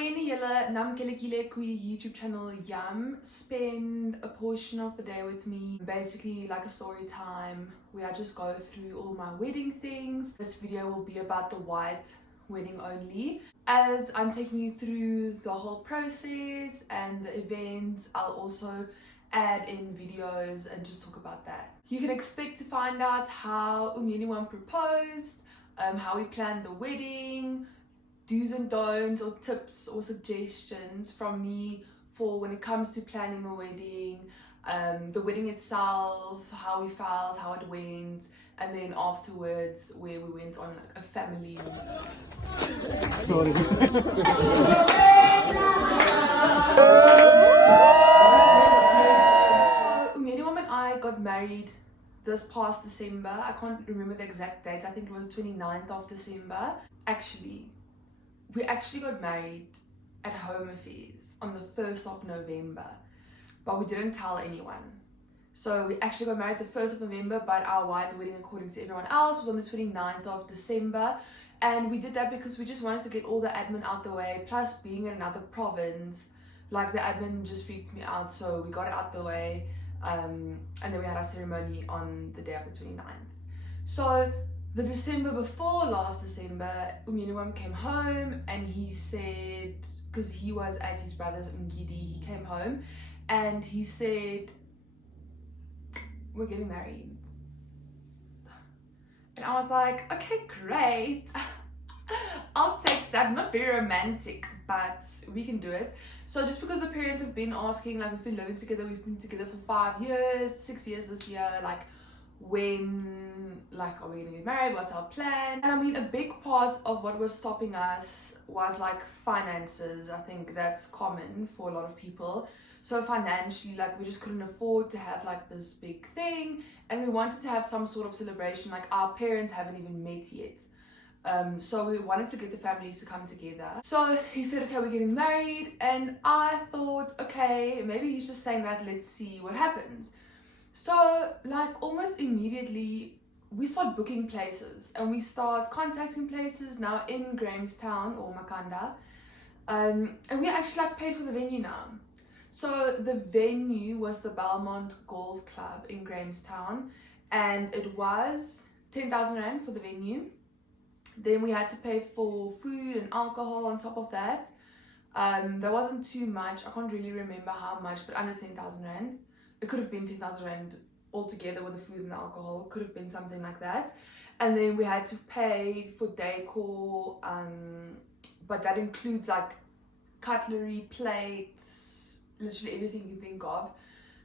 Goeie julle, nam kelekile koeie YouTube channel Yum. Spend a portion of the day with me, basically like a story time where I just go through all my wedding things. This video will be about the white wedding only. As I'm taking you through the whole process and the events, I'll also add in videos and just talk about that. You can expect to find out how anyone proposed, how we planned the wedding, do's and don'ts or tips or suggestions from me for when it comes to planning a wedding, the wedding itself, how we felt, how it went, and then afterwards where we went on like a family. Sorry. So Umeni and I got married this past December. I can't remember the exact dates. I think it was the 29th of December. We actually got married at Home Affairs on the 1st of November, but we didn't tell anyone. So we actually got married the 1st of November, but our white wedding, according to everyone else, was on the 29th of December. And we did that because we just wanted to get all the admin out the way, plus being in another province, like the admin just freaked me out, so we got it out the way. And then we had our ceremony on the day of the 29th. So the December before last December, Umeniwam came home and he said, because he was at his brother's Ngidi, he came home and he said, we're getting married. And I was like, okay, great. I'll take that. Not very romantic, but we can do it. So just because the parents have been asking, like we've been living together, we've been together for 5 years, 6 years this year, like when, like, are we gonna get married, what's our plan? And I mean, a big part of what was stopping us was like finances. I think that's common for a lot of people. So financially, like we just couldn't afford to have like this big thing, and we wanted to have some sort of celebration. Like our parents haven't even met yet, so we wanted to get the families to come together. So he said, okay, we're getting married, and I thought, okay, maybe he's just saying that, let's see what happens. So like almost immediately we start booking places and we start contacting places now in Grahamstown or Makanda, and we actually like paid for the venue now. So the venue was the Belmont Golf Club in Grahamstown, and it was 10,000 Rand for the venue. Then we had to pay for food and alcohol on top of that. There wasn't too much, I can't really remember how much, but under 10,000 Rand. It could have been 10,000 Rand altogether with the food and the alcohol, could have been something like that. And then we had to pay for decor, but that includes like cutlery, plates, literally everything you can think of.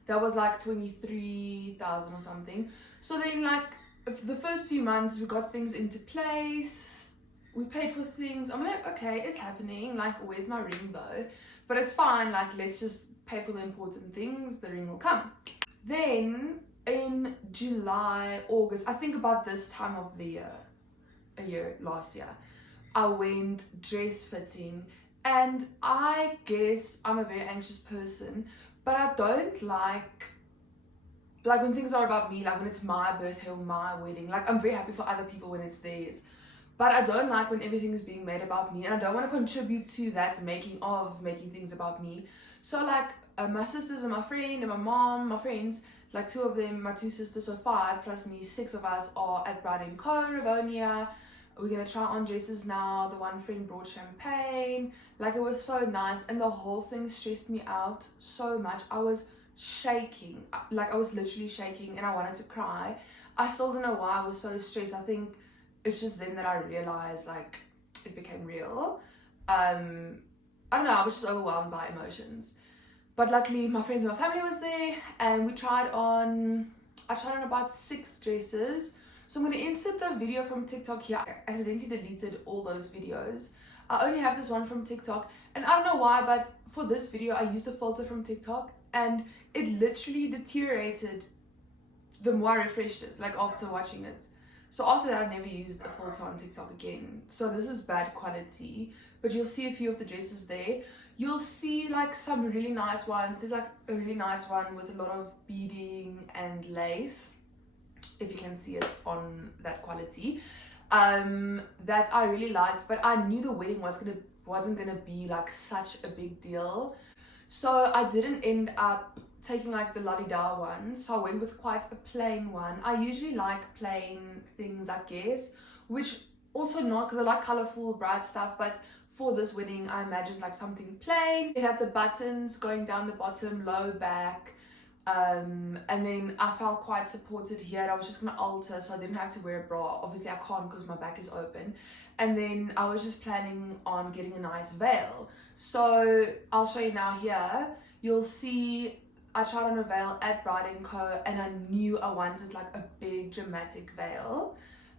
That was like 23,000 or something. So then like the first few months we got things into place, we paid for things. I'm like, okay, it's happening, like where's my ring though? But it's fine, like let's just pay for the important things, the ring will come. Then in July, August, I think about this time of the year, last year, I went dress fitting. And I guess I'm a very anxious person, but I don't like when things are about me, like when it's my birthday or my wedding. Like I'm very happy for other people when it's theirs, but I don't like when everything is being made about me, and I don't want to contribute to that making things about me. So like my sisters and my friend and my mom, my friends, like 2 of them, my 2 sisters, so 5 plus me, 6 of us are at Bride & Co, Rivonia. We're gonna try on dresses now. The one friend brought champagne. Like it was so nice, and the whole thing stressed me out so much. I was shaking, like I was literally shaking, and I wanted to cry. I still don't know why I was so stressed. I think it's just then that I realized like it became real. I don't know, I was just overwhelmed by emotions. But luckily my friends and my family was there, and I tried on about 6 dresses. So I'm going to insert the video from TikTok here. I accidentally deleted all those videos. I only have this one from TikTok, and I don't know why, but for this video I used a filter from TikTok, and it literally deteriorated the more I refreshed it, like after watching it. So after that I never used a filter on TikTok again. So this is bad quality, but you'll see a few of the dresses there. You'll see like some really nice ones. There's like a really nice one with a lot of beading and lace, if you can see it on that quality, that I really liked. But I knew the wedding was going to wasn't gonna be like such a big deal. So I didn't end up taking like the la-di-da one, so I went with quite a plain one. I usually like plain things, I guess, which also not because I like colorful bright stuff, but for this wedding I imagined like something plain. It had the buttons going down the bottom, low back, and then I felt quite supported here. I was just gonna alter so I didn't have to wear a bra. Obviously I can't because my back is open. And then I was just planning on getting a nice veil. So I'll show you now here. You'll see I tried on a veil at Bride & Co, and I knew I wanted like a big dramatic veil.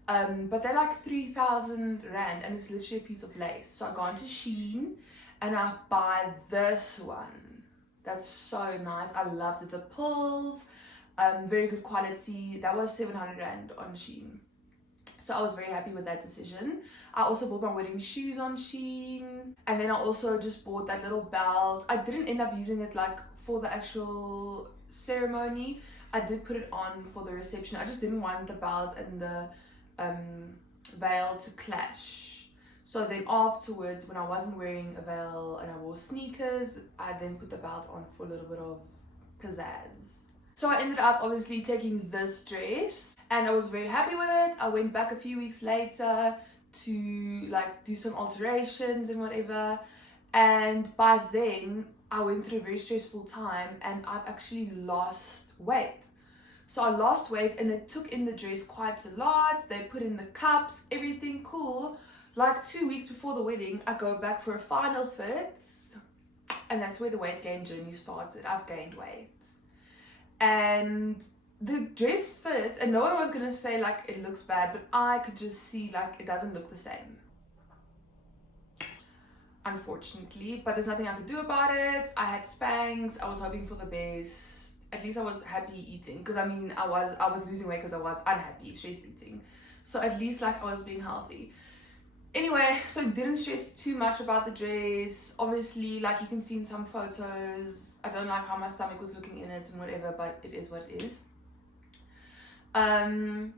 But they're like 3,000 rand and it's literally a piece of lace. So I got into Shein and I buy this one. That's so nice. I loved it. The pulls, very good quality. That was 700 rand on Shein. So I was very happy with that decision. I also bought my wedding shoes on Shein. And then I also just bought that little belt. I didn't end up using it like for the actual ceremony. I did put it on for the reception. I just didn't want the belt and the veil to clash. So then afterwards, when I wasn't wearing a veil and I wore sneakers, I then put the belt on for a little bit of pizzazz. So I ended up obviously taking this dress and I was very happy with it. I went back a few weeks later to like do some alterations and whatever, and by then I went through a very stressful time and I've actually lost weight. So I lost weight and they took in the dress quite a lot. They put in the cups, everything cool. Like 2 weeks before the wedding, I go back for a final fit, and that's where the weight gain journey started. I've gained weight. And the dress fit, and no one was gonna say like it looks bad, but I could just see like it doesn't look the same, unfortunately. But there's nothing I could do about it. I had Spanx. I was hoping for the best. At least I was happy eating, because I mean I was losing weight because I was unhappy, stress eating. So at least like I was being healthy. Anyway, so didn't stress too much about the dress. Obviously, like you can see in some photos, I don't like how my stomach was looking in it and whatever, but it is what it is. And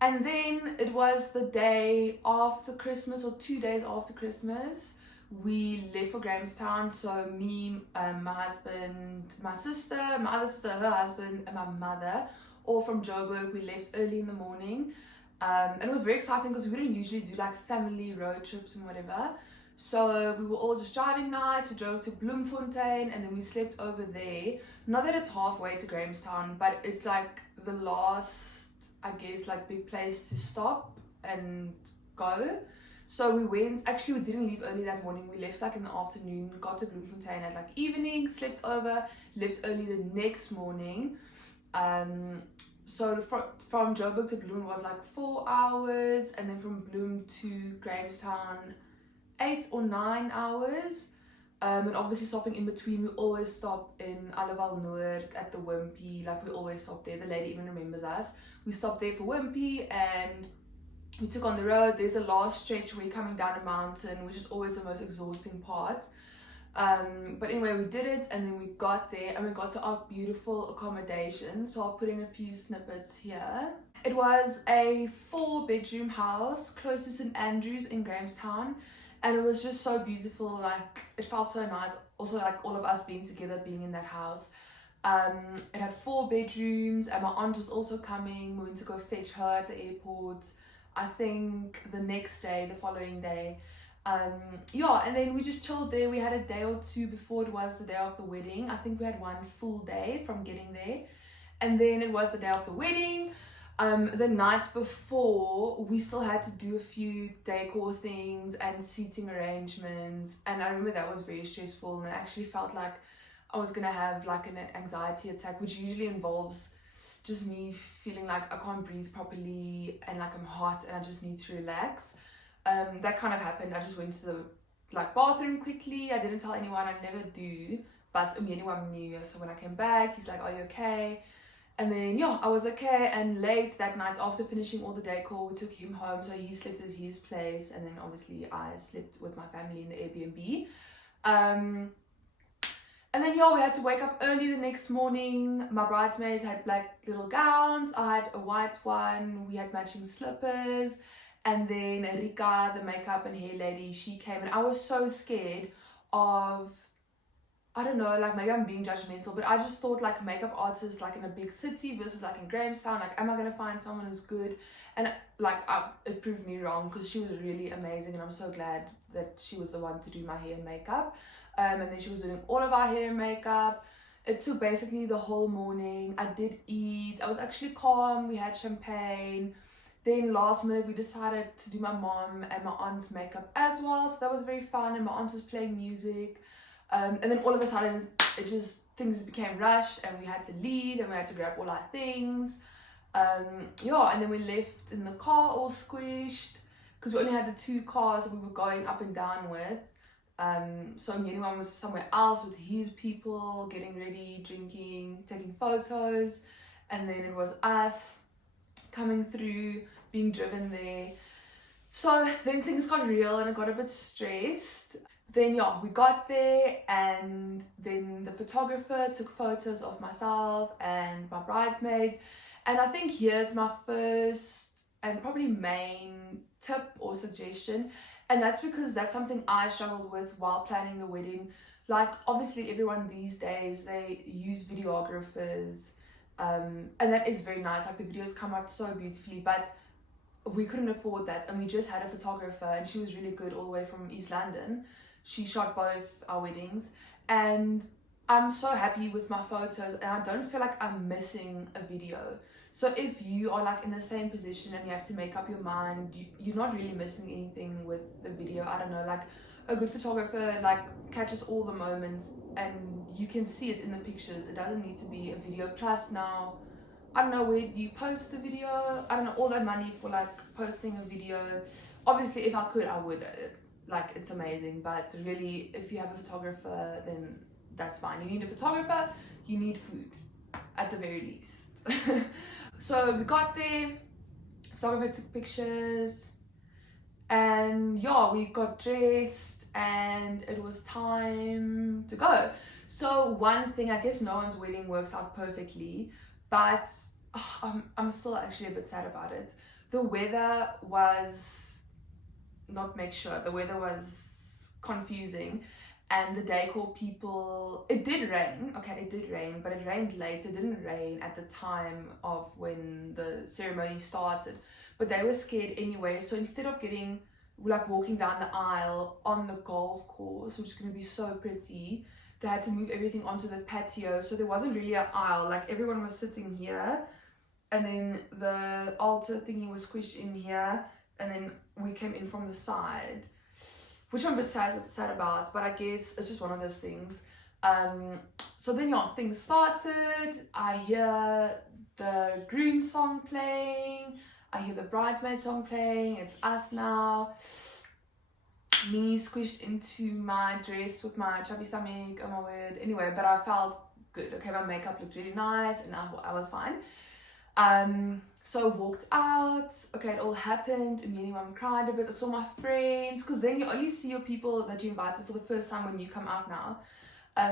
then it was the day after Christmas, or 2 days after Christmas, we left for Grahamstown. So me, my husband, my sister, my other sister, her husband, and my mother, all from Joburg. We left early in the morning. And it was very exciting because we didn't usually do like family road trips and whatever. So we were all just driving nice. We drove to Bloemfontein and then we slept over there. Not that it's halfway to Grahamstown, but it's like the last, I guess, like big place to stop and go. So we went, actually we didn't leave early that morning. We left like in the afternoon, got to Bloemfontein at like evening, slept over, left early the next morning. So from Joburg to Bloem was like 4 hours, and then from Bloem to Grahamstown 8 or 9 hours. And obviously stopping in between, we always stop in Alleval Noord at the Wimpy. Like we always stop there. The lady even remembers us. We stopped there for Wimpy and we took on the road. There's a last stretch where you're coming down a mountain, which is always the most exhausting part. But anyway, we did it, and then we got there and we got to our beautiful accommodation. So I'll put in a few snippets here. It was a 4-bedroom house close to St. Andrews in Grahamstown, and it was just so beautiful. Like it felt so nice. Also, like all of us being together, being in that house. It had 4 bedrooms, and my aunt was also coming. We went to go fetch her at the airport, I think the next day, the following day. Yeah, and then we just chilled there. We had a day or two before it was the day of the wedding. I think we had 1 full day from getting there, and then it was the day of the wedding. The night before, we still had to do a few decor things and seating arrangements, and I remember that was very stressful, and I actually felt like I was gonna have like an anxiety attack, which usually involves just me feeling like I can't breathe properly and like I'm hot and I just need to relax. That kind of happened. I just went to the like bathroom quickly. I didn't tell anyone, I never do, but anyone knew. So when I came back, he's like, "Are you okay?" And then yeah, I was okay. And late that night, after finishing all the decor, we took him home, so he slept at his place, and then obviously I slept with my family in the Airbnb. And then yeah, we had to wake up early the next morning. My bridesmaids had black little gowns, I had a white one, we had matching slippers. And then Rika, the makeup and hair lady, she came, and I was so scared of, I don't know, like maybe I'm being judgmental, but I just thought like makeup artists like in a big city versus like in Grahamstown, like am I gonna find someone who's good? And like it proved me wrong, because she was really amazing, and I'm so glad that she was the one to do my hair and makeup. And then she was doing all of our hair and makeup. It took basically the whole morning. I did eat. I was actually calm. We had champagne. Then last minute we decided to do my mom and my aunt's makeup as well, so that was very fun, and my aunt was playing music. And then all of a sudden, things became rushed, and we had to leave, and we had to grab all our things. Yeah, and then we left in the car all squished, because we only had the 2 cars that we were going up and down with. So anyone was somewhere else with his people, getting ready, drinking, taking photos, and then it was us coming through, being driven there. So then things got real, and I got a bit stressed. Then yeah, we got there, and then the photographer took photos of myself and my bridesmaids. And I think here's my first and probably main tip or suggestion, and that's because that's something I struggled with while planning the wedding. Like obviously everyone these days, they use videographers, and that is very nice, like the videos come out so beautifully, but we couldn't afford that, and we just had a photographer, and she was really good, all the way from East London. She shot both our weddings, and I'm so happy with my photos, and I don't feel like I'm missing a video. So if you are like in the same position and you have to make up your mind, you're not really missing anything with the video. I don't know, like a good photographer like catches all the moments, and you can see it in the pictures. It doesn't need to be a video. Plus now, I don't know, where do you post the video? I don't know, all that money for like posting a video. Obviously if I could, I would, like it's amazing, but really if you have a photographer, then that's fine. You need a photographer, you need food at the very least. So we got there, photographer took pictures, and yeah, we got dressed, and it was time to go. So one thing, I guess no one's wedding works out perfectly, but I'm still actually a bit sad about it. The weather was the weather was confusing, and the decor people, it did rain, but it rained late. It didn't rain at the time of when the ceremony started, but they were scared anyway. So instead of walking down the aisle on the golf course, which is going to be so pretty, they had to move everything onto the patio, so there wasn't really an aisle. Like everyone was sitting here, and then the altar thingy was squished in here, and then we came in from the side, which I'm a bit sad about, but I guess it's just one of those things. So then yeah, things started. I hear the groom song playing, I hear the bridesmaid song playing. It's us now. Me squished into my dress with my chubby stomach, oh my word. Anyway, but I felt good. Okay, my makeup looked really nice, and I was fine. So walked out. Okay, it all happened, and me and mom cried a bit. I saw my friends, because then you only see your people that you invited for the first time when you come out now.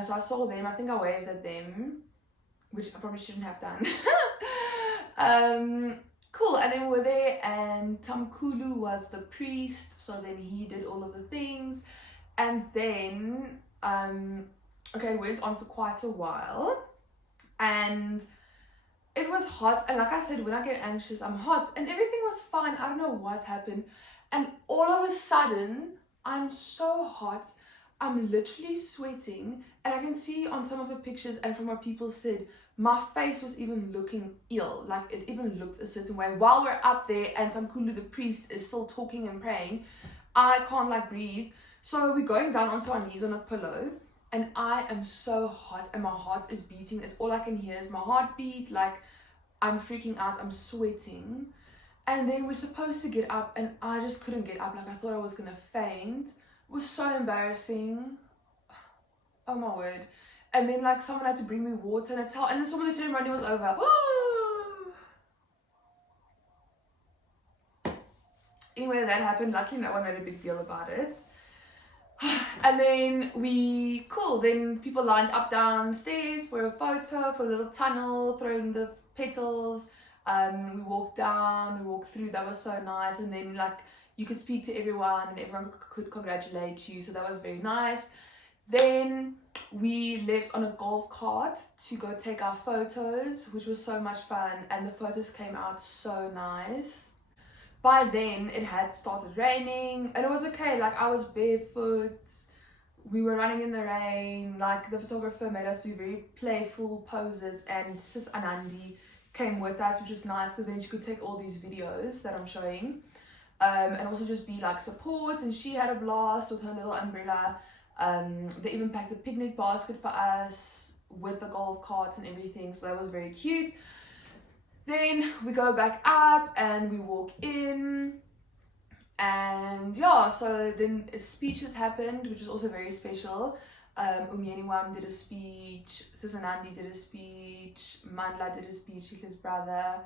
So I saw them. I think I waved at them, which I probably shouldn't have done. Cool, and then we were there, and Tamkulu was the priest, so then he did all of the things, and then okay, it went on for quite a while, and it was hot, and like I said, when I get anxious, I'm hot, and everything was fine. I don't know what happened, and all of a sudden, I'm so hot, I'm literally sweating, and I can see on some of the pictures and from what people said, my face was even looking ill, like it even looked a certain way. While we're up there and Tamkulu the priest is still talking and praying, I can't like breathe. So we're going down onto our knees on a pillow, and I am so hot, and my heart is beating. It's all I can hear is my heartbeat. Like I'm freaking out, I'm sweating. And then we're supposed to get up, and I just couldn't get up. Like I thought I was gonna faint. It was so embarrassing. Oh my word. And then like someone had to bring me water and a towel, and then some of the ceremony was over. Anyway, that happened. Luckily no one made a big deal about it. And then then people lined up downstairs for a photo, for a little tunnel, throwing the petals. We walked down, we walked through, that was so nice. And then like you could speak to everyone and everyone could congratulate you, so that was very nice. Then we left on a golf cart to go take our photos, which was so much fun, and the photos came out so nice. By then it had started raining and it was okay, like I was barefoot, we were running in the rain, like the photographer made us do very playful poses, and Sis Anandi came with us, which was nice because then she could take all these videos that I'm showing, and also just be like support, and she had a blast with her little umbrella. They even packed a picnic basket for us with the golf carts and everything, so that was very cute. Then we go back up and we walk in, and yeah, so then speeches happened, which was also very special. Umyeniwam did a speech, Sisanandi did a speech, Mandla did a speech, Hitler's brother,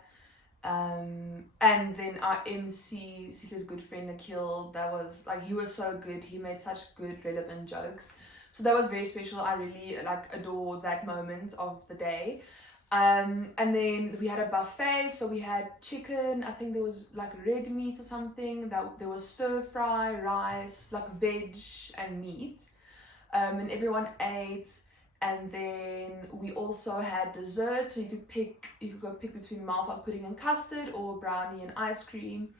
and then our MC, Hitler's good friend Nikhil, that was like, he was so good, he made such good relevant jokes, so that was very special. I really like adore that moment of the day. And then we had a buffet, so we had chicken, I think there was like red meat or something, that there was stir fry, rice, like veg and meat, and everyone ate. And then we also had dessert, so you could go pick between malva pudding and custard or brownie and ice cream.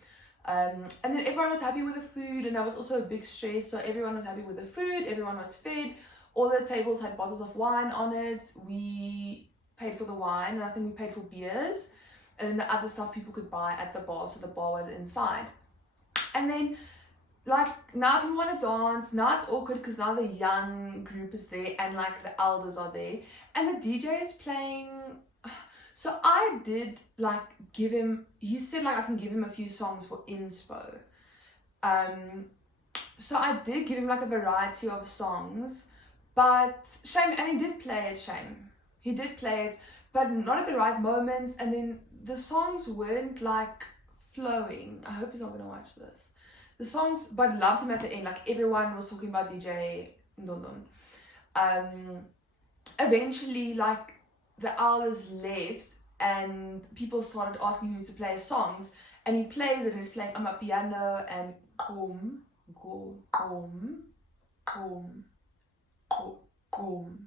And then everyone was happy with the food, and that was also a big stress, so everyone was happy with the food, everyone was fed, all the tables had bottles of wine on it. We paid for the wine, and I think we paid for beers, and then the other stuff people could buy at the bar, so the bar was inside. And then like now people want to dance, now it's awkward because now the young group is there and like the elders are there and the DJ is playing. So I did like give him, he said like I can give him a few songs for inspo, so I did give him like a variety of songs, but shame, and he did play it, shame, he did play it, but not at the right moments, and then the songs weren't like flowing. I hope he's not gonna watch this. The songs, but loved him at the end, like everyone was talking about DJ Ndondon. Eventually like the hours left and people started asking him to play songs, and he plays it and he's playing Amapiano and Kom, Go, Kom, Kom, Kom.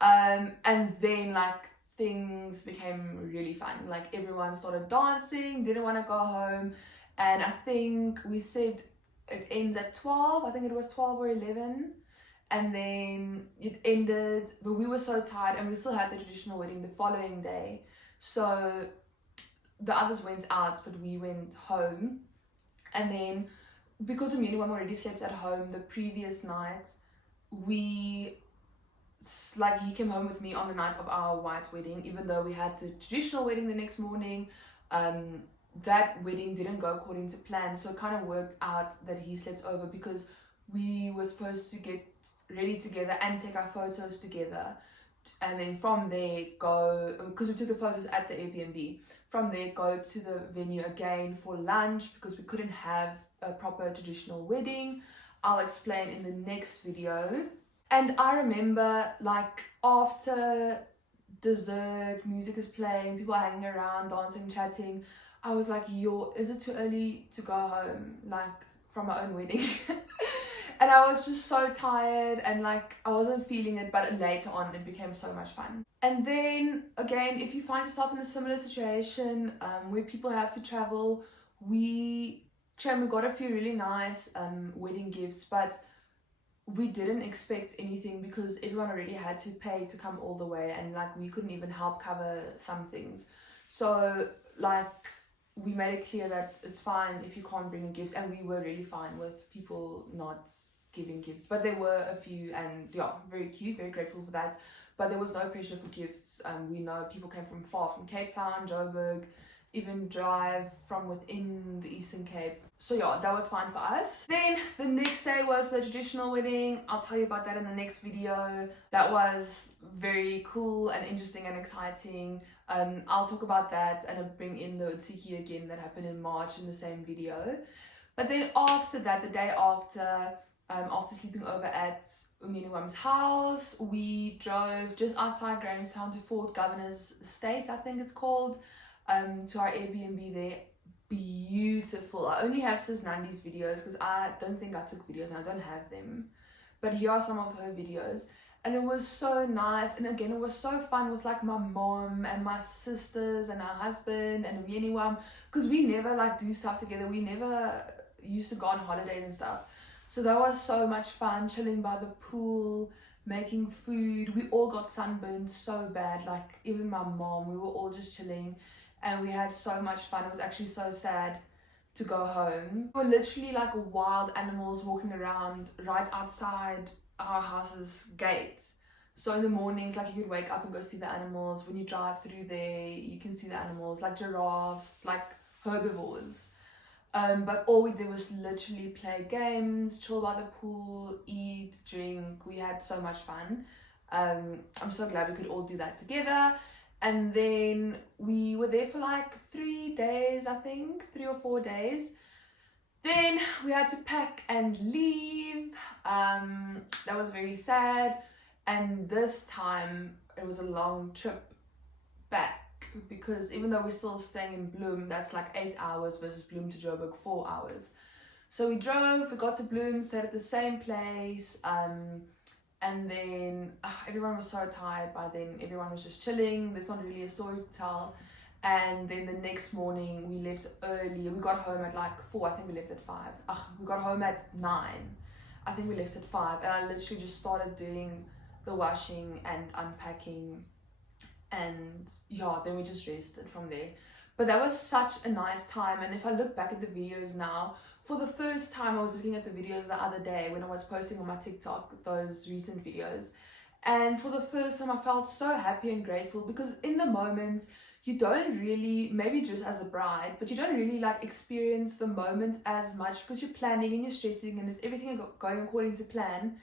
And then like things became really fun, like everyone started dancing, didn't want to go home, and I think we said it ends at 12, I think it was 12 or 11, and then it ended, but we were so tired and we still had the traditional wedding the following day, so the others went out but we went home. And then because Umyeniwam already slept at home the previous night, we like he came home with me on the night of our white wedding, even though we had the traditional wedding the next morning. That wedding didn't go according to plan, so it kind of worked out that he slept over because we were supposed to get ready together and take our photos together, and then from there go, because we took the photos at the Airbnb, from there go to the venue again for lunch because we couldn't have a proper traditional wedding. I'll explain in the next video. And I remember like after dessert, music is playing, people are hanging around, dancing, chatting, I was like, yo, is it too early to go home, like from my own wedding? And I was just so tired and like I wasn't feeling it, but later on it became so much fun. And then again, if you find yourself in a similar situation where people have to travel, we got a few really nice wedding gifts, but we didn't expect anything because everyone already had to pay to come all the way, and like we couldn't even help cover some things. So like we made it clear that it's fine if you can't bring a gift, and we were really fine with people not giving gifts, but there were a few, and yeah, very cute, very grateful for that, but there was no pressure for gifts. We know people came from far, from Cape Town, Joburg, even drive from within the Eastern Cape, so yeah, that was fine for us. Then the next day was the traditional wedding. I'll tell you about that in the next video. That was very cool and interesting and exciting. I'll talk about that and I'll bring in the Utsiki again that happened in March in the same video. But then after that, the day after sleeping over at Umyeniwam's house, we drove just outside Grahamstown to Fort Governor's Estate, I think it's called. to our Airbnb there. Beautiful. I only have Sis Nandi's videos because I don't think I took videos and I don't have them. But here are some of her videos. And it was so nice. And again, it was so fun with like my mom and my sisters and our husband and me and because we never like do stuff together. We never used to go on holidays and stuff. So that was so much fun, chilling by the pool, making food. We all got sunburned so bad, like even my mom. We were all just chilling and we had so much fun. It was actually so sad to go home. We were literally like wild animals walking around right outside our house's gate. So in the mornings, like you could wake up and go see the animals. When you drive through there, you can see the animals, like giraffes, like herbivores. But all we did was literally play games, chill by the pool, eat, drink. We had so much fun. I'm so glad we could all do that together. And then we were there for like 3 days, I think, 3 or 4 days. Then we had to pack and leave. That was very sad. And this time it was a long trip back because even though we're still staying in Bloem, that's like 8 hours versus Bloem to Joburg 4 hours. So we drove, we got to Bloem, stayed at the same place. And then everyone was so tired by then. Everyone was just chilling. There's not really a story to tell. And then the next morning we left early. We got home at like 4. I think we left at 5. We got home at 9. I think we left at 5. And I literally just started doing the washing and unpacking. And yeah, then we just rested from there. But that was such a nice time. And if I look back at the videos now, for the first time I was looking at the videos the other day when I was posting on my TikTok, those recent videos. And for the first time I felt so happy and grateful because in the moment, you don't really, maybe just as a bride, but you don't really like experience the moment as much because you're planning and you're stressing and there's everything going according to plan.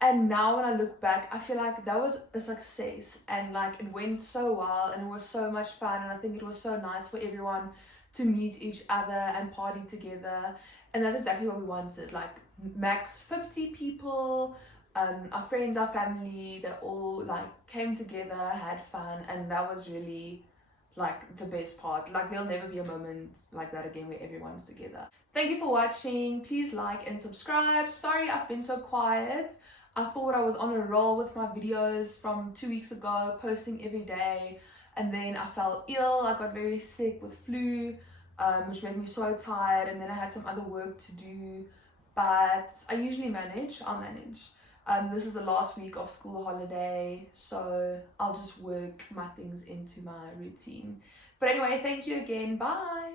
And now when I look back, I feel like that was a success and like it went so well and it was so much fun. And I think it was so nice for everyone to meet each other and party together. And that's exactly what we wanted, like max 50 people, our friends, our family, they all like came together, had fun, and that was really like the best part. Like there'll never be a moment like that again where everyone's together. Thank you for watching. Please like and subscribe. Sorry I've been so quiet. I thought I was on a roll with my videos from 2 weeks ago, posting every day, and then I fell ill. I got very sick with flu, which made me so tired, and then I had some other work to do, but I usually manage. I'll manage. This is the last week of school holiday, so I'll just work my things into my routine. But anyway, thank you again. Bye.